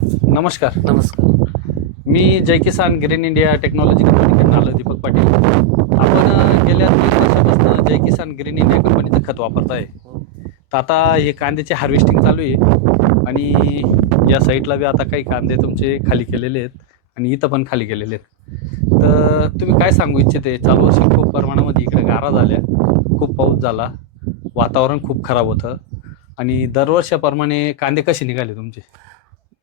नमस्कार. नमस्कार. मी जय किसान green India technology कंपनीकडून आलो, दीपक पाटील. आपण गेल्या 3 वर्षापासून जय किसान ग्रीन इंडिया कंपनीचं खत वापरत आहे. तर आता हे कांद्याची हार्वेस्टिंग चालू आहे आणि या साईडला बी आता काही कांदे तुमचे खाली केलेले आहेत आणि इथं पण खाली केलेले आहेत. तर तुम्ही काय सांगू इच्छिते? चालू वर्षी खूप प्रमाणामध्ये इकडे गारा झाल्या, खूप पाऊस झाला, वातावरण खूप खराब होतं आणि दरवर्षाप्रमाणे कांदे कसे निघाले तुमचे?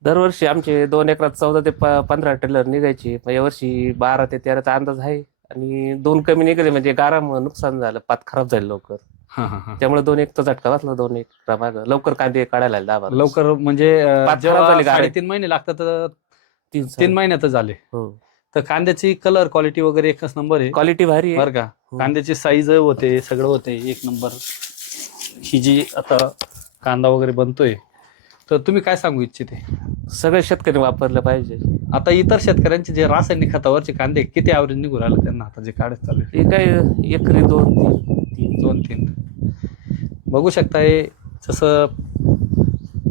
दरवर्षी आमचे 2 एकरात 14 ते 15 टेलर निघायचे. पण यावर्षी 12 ते 13चा अंदाज आहे आणि 2 कमी निघाले म्हणजे गारामुळे नुकसान झालं, पात खराब झाली लवकर. हां हां हां. त्यामुळे 2 एकरचा झटका बसला. 2 एकरा मागं लवकर कांदे काढायला लागले 10-12 दिवस. लवकर म्हणजे पात खराब जेव्हा झाली गारा. 3.5 महिने लागतात तर 3 3 महिन्यातच झाले. हो. तर कांद्याची कलर क्वालिटी वगैरे एकच नंबर आहे क्वालिटी भारी आहे. बरं का. हो. कांद्याची साईज होते, सगळं होते एक नंबर. ही जी आता कांदा वगैरे बनतोय, तर तुम्ही काय सांगू इच्छिते? सगळे शेतकरी वापरलं पाहिजे. आता इतर शेतकऱ्यांचे जे रासायनिक खतावरचे कांदे किती ॲव्हरेज निघू राहिले त्यांना, आता जे काढत चालू आहे? हे काय एकरी 2-3 2-3 बघू शकताय. जसं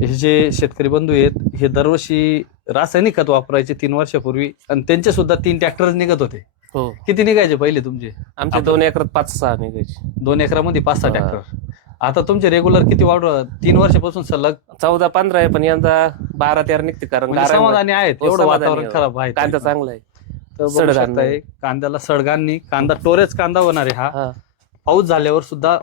हे जे शेतकरी बंधू आहेत, हे दरवर्षी रासायनिक खत वापरायचे 3 वर्षापूर्वी आणि त्यांचे सुद्धा 3 ट्रॅक्टरच निघत होते. हो. किती निघायचे पहिले तुमचे? आमचे 2 एकरात 5-6 निघायचे. 2 एकरामध्ये 5-6 हा. ट्रॅक्टर. आता तुमचे रेग्युलर किती वाढ 3 वर्षापासून सलग 14-15 आहे, पण यंदा 12-13 निघते कारण म्हणजे गारामुळे. समाधानी आहेत. हो, एवढं समाधानी वातावरण आहे. खराब आहे कांदा चांगला आहे. तर बघू सडगाण शकताय नाही. कांद्याला सडगांनी कांदा टोरेज कांदा होणार आहे हा. हा. पाऊस झाल्यावर सुद्धा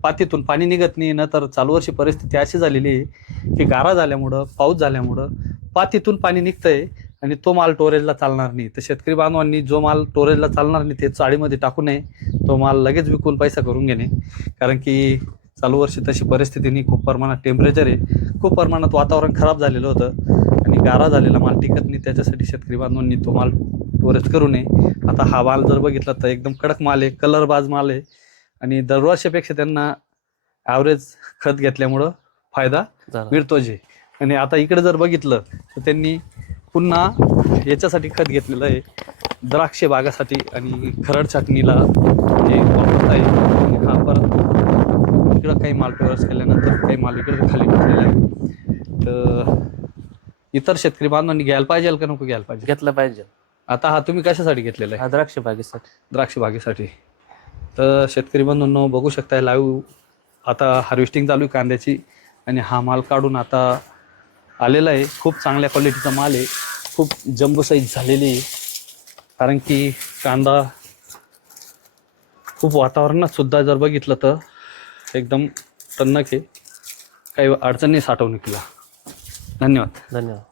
पातीतून पाणी निघत नाही ना. तर चालू वर्षी परिस्थिती अशी झालेली आहे की गारा झाल्यामुळं, पाऊस झाल्यामुळं पातीतून पाणी निघतंय आणि तो माल स्टोरेजला चालणार नाही. तर शेतकरी बांधवांनी जो माल स्टोरेजला चालणार नाही ते चाळीमध्ये टाकू नये. तो माल लगेच विकून पैसा करून घेणे. कारण की चालू वर्षी तशी परिस्थिती नाही. खूप प्रमाणात टेम्परेचर आहे, खूप प्रमाणात वातावरण खराब झालेलं होतं आणि गारा झालेला माल टिकत नाही. त्याच्यासाठी शेतकरी बांधवांनी तो माल स्टोरेज करू नये. आता हा माल जर बघितला तर एकदम कडक माल आहे, कलरबाज माल आहे आणि दरवर्षापेक्षा त्यांना ॲव्हरेज खत घेतल्यामुळं फायदा झालं. मिळतो जे. आणि आता इकडे जर बघितलं तर त्यांनी पुन्हा याच्यासाठी खत घेतलेलं आहे, द्राक्ष बागासाठी आणि खरड छाटणीला ते वापरत आहे. आणि हा परत इकडं काही माल टोरस केल्यानंतर काही माल इकडे खाली टाकलेला आहे. तर इतर शेतकरी बांधवांनी घ्यायला पाहिजे का नको घ्यायला पाहिजे? घेतलं पाहिजे. आता हा तुम्ही कशासाठी घेतलेला आहे? हा द्राक्ष बागेसाठी. द्राक्ष बागेसाठी. तर शेतकरी बंधूंनो बघू शकताय लाईव्ह आता हार्वेस्टिंग चालू आहे कांद्याची आणि हा माल काढून आता आलेला आहे. खूप चांगल्या क्वालिटीचा माल आहे, खूप जम्बो साईज झालेली आहे. कारण की कांदा खूप वातावरणात सुद्धा जर बघितलं तर एकदम टणक आहे, काही अडचण नाही साठवणुकीला. धन्यवाद. धन्यवाद.